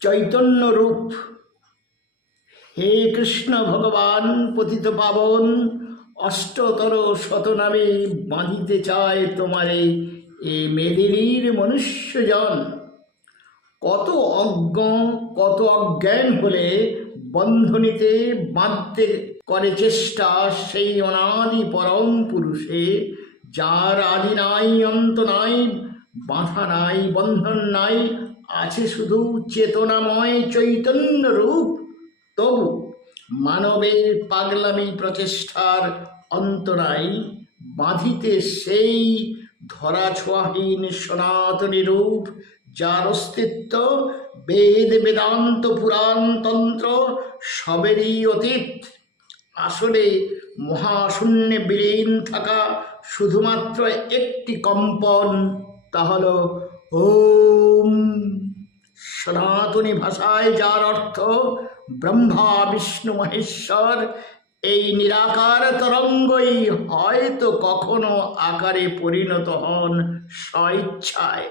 চৈতন্য রূপ। হে কৃষ্ণ ভগবান পতিত পাবন, অষ্টতর শতনামে বাঁধিতে চায় তোমারে এ মেদিনীর মনুষ্যজন। কত অজ্ঞ কত অজ্ঞান হলে বন্ধনীতে বাঁধতে করে চেষ্টা সেই অনাদি পরম পুরুষে, যার আদি নাই অন্ত নাই, বাঁধা নাই বন্ধন নাই, আছে শুধু চেতনাময় চৈতন্য রূপ। তবু মানবের পাগলামি প্রচেষ্টার অন্ত নাই, বাঁধিতে সেই ধরা ছোঁয়াহীন সনাতনী রূপ, যার অস্তিত্ব বেদ বেদান্ত পুরাণ তন্ত্র সবেরই অতীত। আসলে মহাশূন্যে বিলীন থাকা শুধুমাত্র একটি কম্পন, তা হল ওম। সনাতনী ভাষায় যার অর্থ ব্রহ্মা বিষ্ণু মহেশ্বর, এই নিরাকার তরঙ্গই হয়তো কখনো আকারে পরিণত হন স্বইচ্ছায়।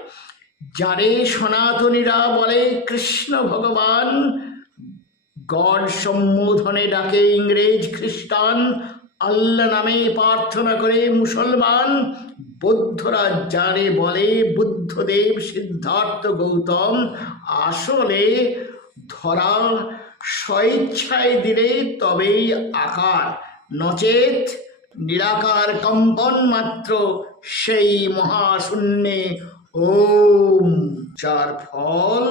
যারে সনাতনীরা বলে কৃষ্ণ ভগবান, গড সম্বোধনে ডাকে ইংরেজ খ্রিস্টান, আল্লাহ নামে প্রার্থনা করে মুসলমান, বৌদ্ধরা যারে বলে বুদ্ধদেব সিদ্ধার্থ গৌতম। আসলে ধরা স্বইচ্ছায় দিলে তবেই আকার, নচেত নিরাকার কম্পন মাত্র সেই মহাশূন্যে ওম, যার ফল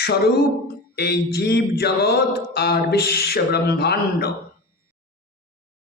স্বরূপ এই জীব জগৎ আর বিশ্ব ব্রহ্মাণ্ড।